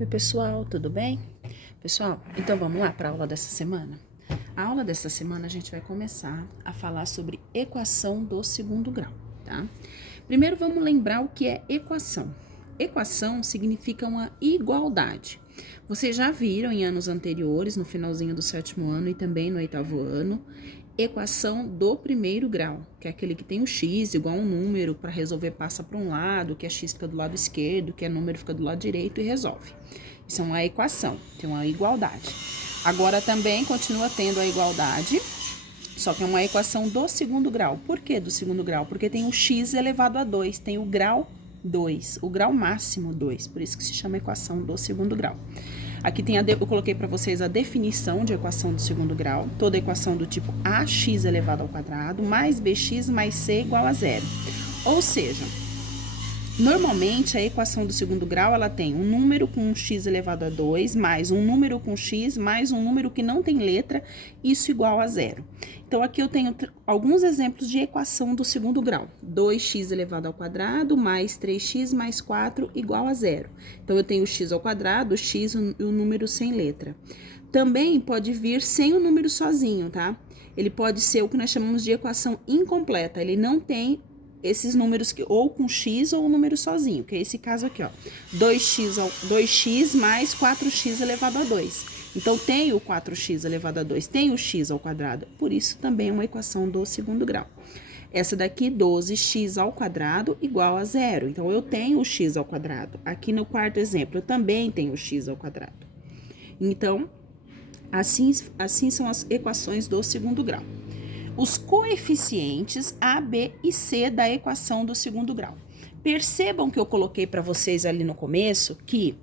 Oi, pessoal, tudo bem? Pessoal, então vamos lá para a aula dessa semana? A aula dessa semana a gente vai começar a falar sobre equação do segundo grau, tá? Primeiro vamos lembrar o que é equação. Equação significa uma igualdade. Vocês já viram em anos anteriores, no finalzinho do 7º ano e também no 8º ano, equação do primeiro grau, que é aquele que tem o x igual a um número, para resolver passa para um lado, que é x fica do lado esquerdo, que é número fica do lado direito e resolve. Isso é uma equação, tem uma igualdade. Agora também continua tendo a igualdade, só que é uma equação do segundo grau. Por que do segundo grau? Porque tem o x elevado a 2, tem o grau 2, o grau máximo 2, por isso que se chama equação do segundo grau. Aqui tem eu coloquei para vocês a definição de equação do segundo grau. Toda equação do tipo ax elevado ao quadrado mais bx mais c igual a zero. Ou seja, normalmente a equação do segundo grau ela tem um número com x elevado a 2 mais um número com x mais um número que não tem letra, isso igual a zero. Então aqui eu tenho alguns exemplos de equação do segundo grau. 2x elevado ao quadrado mais 3x mais 4 igual a zero. Então eu tenho x ao quadrado, x e o número sem letra. Também pode vir sem o número sozinho, tá? Ele pode ser o que nós chamamos de equação incompleta. Ele não tem esses números que ou com x ou o número sozinho, que é esse caso aqui, ó. 2x mais 4x elevado a 2. Então, tem o 4x elevado a 2, tem o x ao quadrado. Por isso, também é uma equação do segundo grau. Essa daqui, 12x ao quadrado igual a zero. Então, eu tenho o x ao quadrado. Aqui no quarto exemplo, eu também tenho o x ao quadrado. Então, assim são as equações do segundo grau. Os coeficientes A, B e C da equação do segundo grau. Percebam que eu coloquei para vocês ali no começo que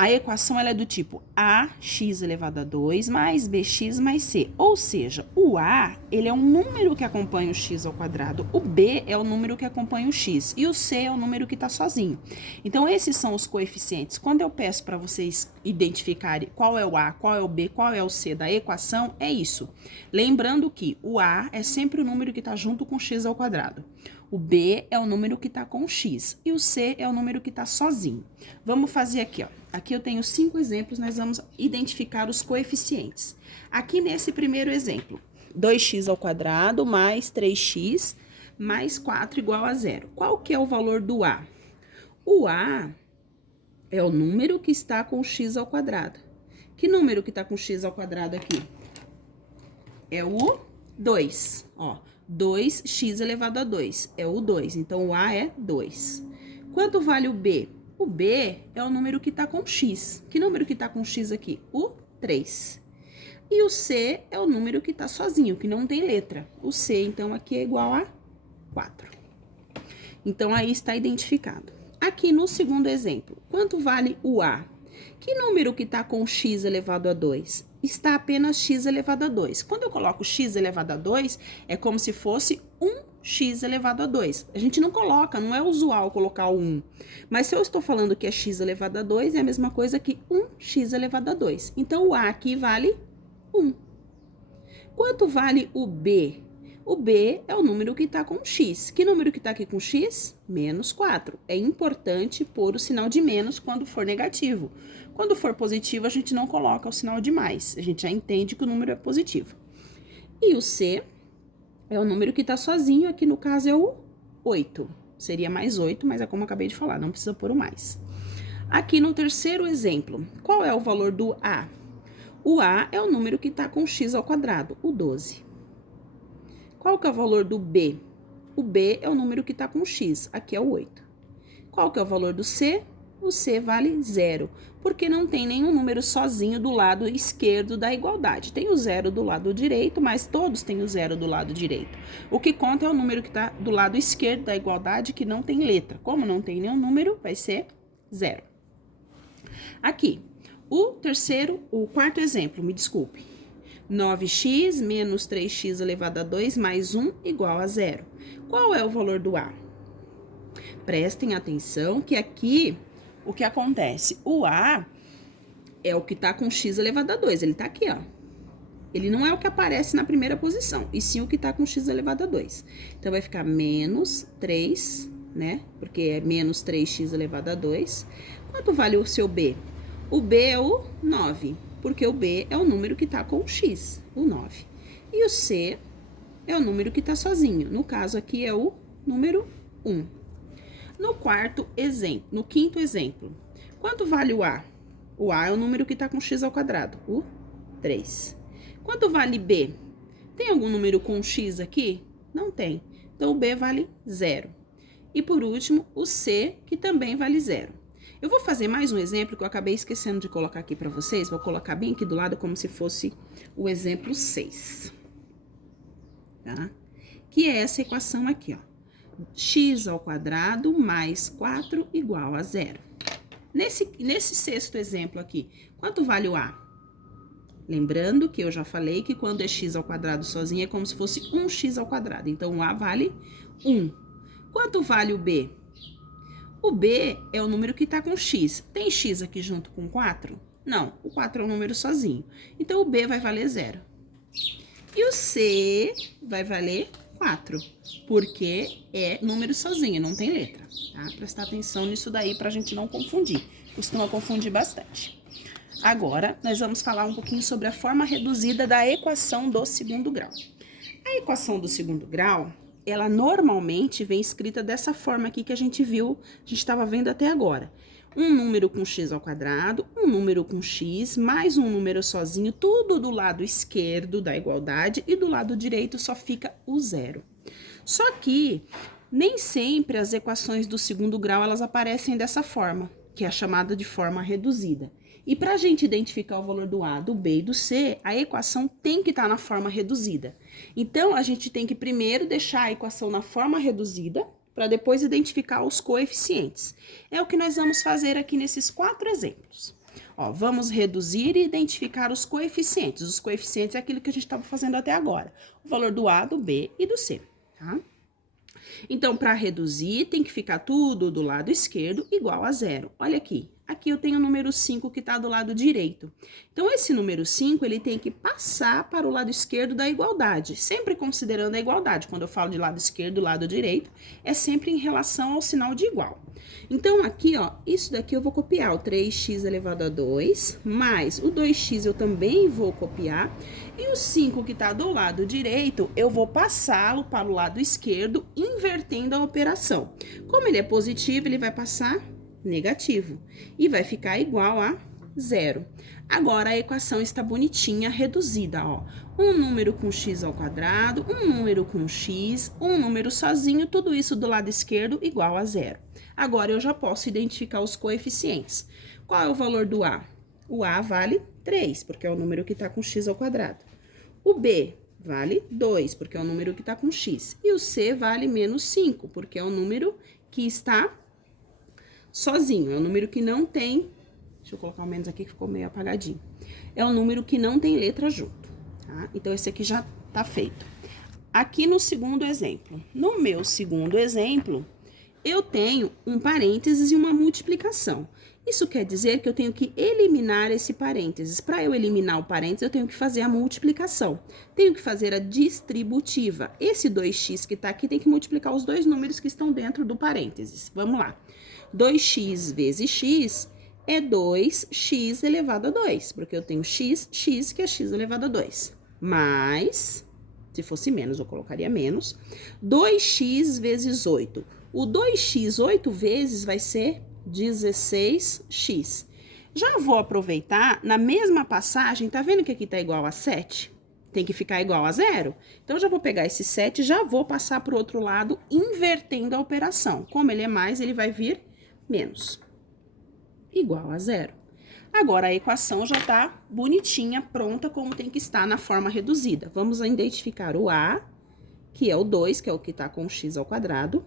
a equação ela é do tipo ax elevado a 2 mais bx mais c. Ou seja, o a ele é um número que acompanha o x ao quadrado, o b é o número que acompanha o x e o c é o número que está sozinho. Então, esses são os coeficientes. Quando eu peço para vocês identificarem qual é o a, qual é o b, qual é o c da equação, é isso. Lembrando que o a é sempre o número que está junto com x ao quadrado. O B é o número que está com x e o C é o número que está sozinho. Vamos fazer aqui, ó. Aqui eu tenho 5 exemplos, nós vamos identificar os coeficientes. Aqui nesse primeiro exemplo, 2x ao quadrado mais 3x mais 4 igual a zero. Qual que é o valor do A? O A é o número que está com x ao quadrado. Que número que está com x ao quadrado aqui? É o 2, ó. 2x elevado a 2, é o 2, então o A é 2. Quanto vale o B? O B é o número que está com x. Que número que está com x aqui? O 3. E o C é o número que está sozinho, que não tem letra. O C, então, aqui é igual a 4. Então, aí está identificado. Aqui no segundo exemplo, quanto vale o A? Que número que está com x elevado a 2? Está apenas x elevado a 2. Quando eu coloco x elevado a 2, é como se fosse 1x elevado a 2. A gente não coloca, não é usual colocar o 1. Mas se eu estou falando que é x elevado a 2, é a mesma coisa que 1x elevado a 2. Então, o A aqui vale 1. Quanto vale o B? O B é o número que está com x. Que número que está aqui com x? Menos 4. É importante pôr o sinal de menos quando for negativo. Quando for positivo, a gente não coloca o sinal de mais. A gente já entende que o número é positivo. E o C é o número que está sozinho. Aqui no caso é o 8. Seria mais 8, mas é como eu acabei de falar, não precisa pôr o mais. Aqui no terceiro exemplo, qual é o valor do A? O A é o número que está com x ao quadrado, o 12. Qual que é o valor do B? O B é o número que está com x, aqui é o 8. Qual que é o valor do C? O C vale 0, porque não tem nenhum número sozinho do lado esquerdo da igualdade. Tem o 0 do lado direito, mas todos têm o 0 do lado direito. O que conta é o número que está do lado esquerdo da igualdade, que não tem letra. Como não tem nenhum número, vai ser 0. Aqui, o quarto exemplo, me desculpe. 9x menos 3x elevado a 2 mais 1 igual a 0. Qual é o valor do A? Prestem atenção que aqui, o que acontece? O A é o que está com x elevado a 2, ele está aqui, ó. Ele não é o que aparece na primeira posição, e sim o que está com x elevado a 2. Então, vai ficar menos 3 né? Porque é menos 3x elevado a 2. Quanto vale o seu b? O b é o 9, porque o b é o número que tá com x, o 9. E o c é o número que tá sozinho. No caso aqui é o número 1. No quinto exemplo, quanto vale o a? O a é o número que tá com x ao quadrado, o 3. Quanto vale b? Tem algum número com x aqui? Não tem. Então, o b vale 0. E por último, o c, que também vale 0. Eu vou fazer mais um exemplo que eu acabei esquecendo de colocar aqui para vocês. Vou colocar bem aqui do lado como se fosse o exemplo 6. Tá? Que é essa equação aqui, ó. X ao quadrado mais 4 igual a 0. Nesse sexto exemplo aqui, quanto vale o a? Lembrando que eu já falei que quando é x ao quadrado sozinho é como se fosse 1x ao quadrado. Então, o a vale 1. Quanto vale o b? O b é o número que está com x. Tem x aqui junto com 4? Não, o 4 é um número sozinho. Então, o b vai valer 0. E o c vai valer 4, porque é número sozinho, não tem letra, tá? Prestar atenção nisso daí pra gente não confundir. Costuma confundir bastante. Agora, nós vamos falar um pouquinho sobre a forma reduzida da equação do segundo grau. A equação do segundo grau, ela normalmente vem escrita dessa forma aqui que a gente viu, a gente estava vendo até agora. Um número com x ao quadrado, um número com x, mais um número sozinho, tudo do lado esquerdo da igualdade e do lado direito só fica o 0. Só que nem sempre as equações do segundo grau elas aparecem dessa forma, que é a chamada de forma reduzida. E para a gente identificar o valor do A, do B e do C, a equação tem que estar na forma reduzida. Então, a gente tem que primeiro deixar a equação na forma reduzida, para depois identificar os coeficientes. É o que nós vamos fazer aqui nesses 4 exemplos. Ó, vamos reduzir e identificar os coeficientes. Os coeficientes é aquilo que a gente estava fazendo até agora. O valor do A, do B e do C, tá? Então, para reduzir, tem que ficar tudo do lado esquerdo igual a 0. Olha aqui. Aqui eu tenho o número 5 que está do lado direito. Então, esse número 5, ele tem que passar para o lado esquerdo da igualdade, sempre considerando a igualdade. Quando eu falo de lado esquerdo e lado direito, é sempre em relação ao sinal de igual. Então, aqui, ó, isso daqui eu vou copiar, o 3x elevado a 2, mais o 2x eu também vou copiar, e o 5 que está do lado direito, eu vou passá-lo para o lado esquerdo, invertendo a operação. Como ele é positivo, ele vai passar negativo e vai ficar igual a 0. Agora, a equação está bonitinha, reduzida, ó. Um número com x ao quadrado, um número com x, um número sozinho, tudo isso do lado esquerdo igual a 0. Agora, eu já posso identificar os coeficientes. Qual é o valor do a? O a vale 3, porque é o número que está com x ao quadrado. O b vale 2, porque é o número que está com x. E o c vale menos 5, porque é o número que está sozinho, é um número que não tem, deixa eu colocar o menos aqui que ficou meio apagadinho, é um número que não tem letra junto, tá? Então, esse aqui já tá feito. Aqui no segundo exemplo, no meu segundo exemplo, eu tenho um parênteses e uma multiplicação. Isso quer dizer que eu tenho que eliminar esse parênteses. Para eu eliminar o parênteses, eu tenho que fazer a multiplicação. Tenho que fazer a distributiva. Esse 2x que tá aqui tem que multiplicar os dois números que estão dentro do parênteses. Vamos lá. 2x vezes x é 2x elevado a 2, porque eu tenho x, que é x elevado a 2. Mais, se fosse menos, eu colocaria menos, 2x vezes 8. O 2x 8 vezes vai ser 16x. Já vou aproveitar, na mesma passagem, tá vendo que aqui tá igual a 7? Tem que ficar igual a 0. Então, já vou pegar esse 7 e já vou passar para o outro lado, invertendo a operação. Como ele é mais, ele vai vir menos. Igual a 0. Agora, a equação já tá bonitinha, pronta, como tem que estar na forma reduzida. Vamos identificar o a, que é o 2, que é o que tá com x ao quadrado.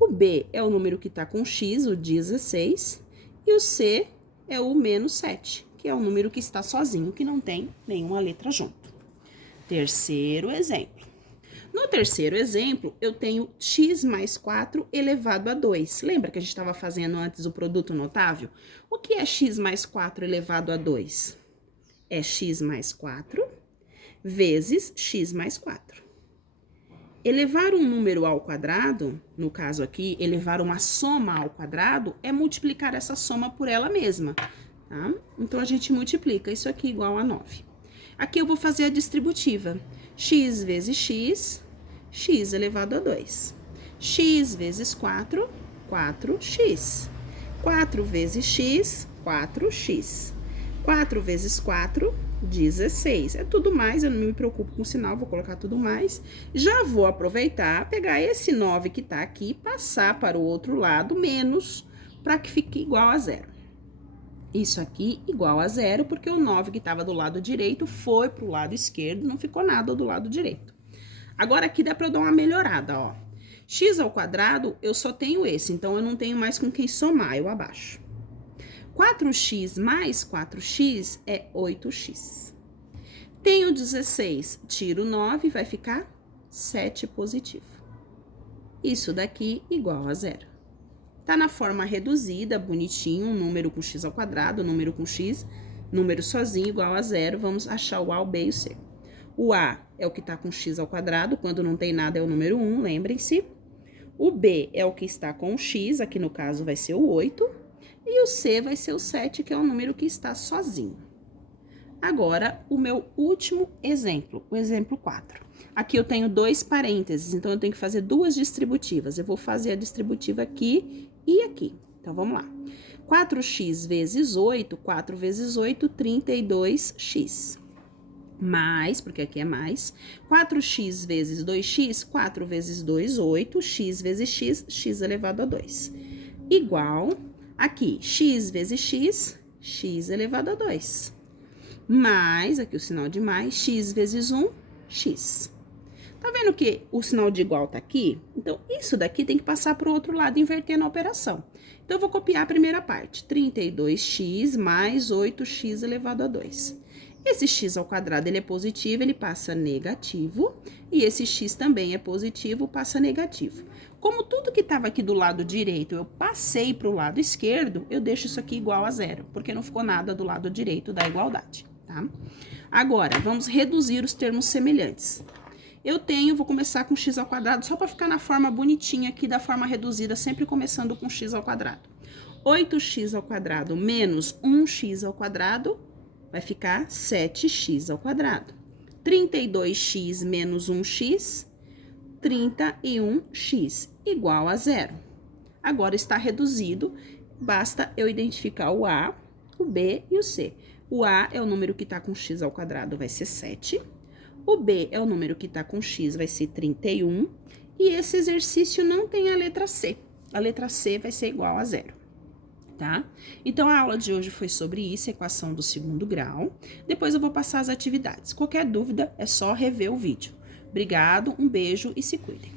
O b é o número que tá com x, o 16. E o c é o menos 7, que é o número que está sozinho, que não tem nenhuma letra junto. Terceiro exemplo. No terceiro exemplo, eu tenho x mais 4 elevado a 2. Lembra que a gente estava fazendo antes o produto notável? O que é x mais 4 elevado a 2? É x mais 4 vezes x mais 4. elevar um número ao quadrado, no caso aqui, elevar uma soma ao quadrado, é multiplicar essa soma por ela mesma, tá? Então, a gente multiplica isso aqui igual a 9. Aqui eu vou fazer a distributiva. X vezes x, x elevado a 2. X vezes 4, 4x. 4 vezes x, 4x. 4 vezes 4, 16. É tudo mais, eu não me preocupo com o sinal, vou colocar tudo mais. Já vou aproveitar, pegar esse 9 que tá aqui, passar para o outro lado, menos, para que fique igual a zero. Isso aqui igual a zero, porque o 9 que estava do lado direito foi para o lado esquerdo, não ficou nada do lado direito. Agora, aqui dá para eu dar uma melhorada, ó. X ao quadrado, eu só tenho esse, então eu não tenho mais com quem somar, eu abaixo. 4x mais 4x é 8x. Tenho 16, tiro 9, vai ficar 7 positivo. Isso daqui igual a zero. Tá na forma reduzida, bonitinho, um número com x ao quadrado, número com x, número sozinho igual a zero, vamos achar o A, o B e o C. O A é o que tá com x ao quadrado, quando não tem nada é o número 1, lembrem-se. O B é o que está com o x, aqui no caso vai ser o 8. E o C vai ser o 7, que é o número que está sozinho. Agora, o meu último exemplo, o exemplo 4. Aqui eu tenho 2 parênteses, então eu tenho que fazer 2 distributivas. Eu vou fazer a distributiva aqui e aqui. Então, vamos lá. 4x vezes 8, 4 vezes 8, 32x. Mais, porque aqui é mais, 4x vezes 2x, 4 vezes 2, 8, x vezes x, x elevado a 2. Igual, aqui, x vezes x, x elevado a 2. Mais, aqui o sinal de mais, x vezes 1, x. Tá vendo que o sinal de igual tá aqui? Então, isso daqui tem que passar pro outro lado, invertendo a operação. Então, eu vou copiar a primeira parte, 32x mais 8x elevado a 2. Esse x ao quadrado, ele é positivo, ele passa negativo. E esse x também é positivo, passa negativo. Como tudo que estava aqui do lado direito eu passei para o lado esquerdo, eu deixo isso aqui igual a zero, porque não ficou nada do lado direito da igualdade, tá? Agora, vamos reduzir os termos semelhantes. Vou começar com x ao quadrado, só para ficar na forma bonitinha aqui da forma reduzida, sempre começando com x ao quadrado. 8x ao quadrado menos 1x ao quadrado vai ficar 7x ao quadrado. 32x menos 1x, 31x, igual a zero. Agora está reduzido, basta eu identificar o A, o B e o C. O A é o número que está com x ao quadrado, vai ser 7. O B é o número que está com x, vai ser 31. E esse exercício não tem a letra C. A letra C vai ser igual a zero. Tá? Então, a aula de hoje foi sobre isso, equação do segundo grau. Depois eu vou passar as atividades. Qualquer dúvida, é só rever o vídeo. Obrigado, um beijo e se cuidem.